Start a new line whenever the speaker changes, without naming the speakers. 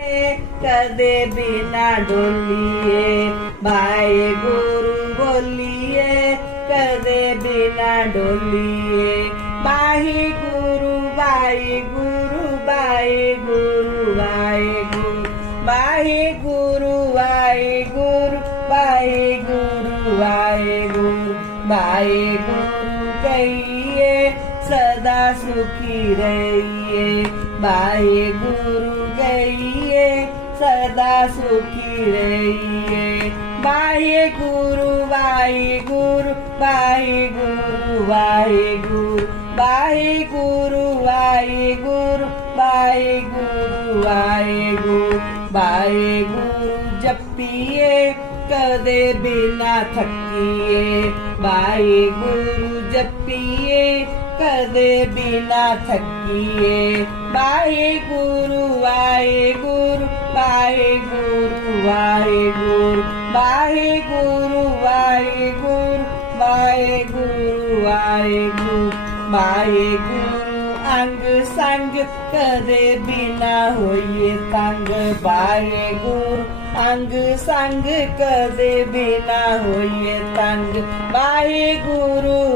कदे बिना डोलिए बाए गुरु बोलिए, कदे बिना डोलिए। भाई गुरु भाई गुरु भाई गुरु भाई गुरु। भाई गुरु भाई गुरु भाई गुरु भाई गुरु। भाई गुरु कही सदा सुखी रहिए, बाहे गुरु गइए, सदा सुखी रहिए। बाहे गुरु बाहे गुरु बाहे गुरु बाहे गुरु बाहे गुरु बाहे गुरु बाहे गुरु बाहे गुरु बाहे गुरु जपिए, कदे बिना थकिए। बाहे गुरु ਜਪੀਏ, ਕਦੇ ਬਿਨਾ ਥੱਕੀਏ। ਵਾਹਿਗੁਰੂ ਵਾਹਿਗੁਰੂ ਵਾਹਿਗੁਰੂ ਵਾਹਿਗੁਰੂ ਵਾਹਿਗੁਰੂ ਵਾਹਿਗੁਰੂ ਵਾਹਿਗੁਰੂ ਵਾਹਿਗੁਰੂ ਵਾਹਿਗੁਰੂ, ਅੰਗ ਸੰਗ ਕਦੇ ਬਿਨਾ ਹੋਈਏ ਤੰਗ। ਵਾਹਿਗੁਰੂ, ਅੰਗ ਸੰਗ ਕਦੇ ਬਿਨਾ ਹੋਈਏ ਤੰਗ। ਵਾਹਿਗੁਰੂ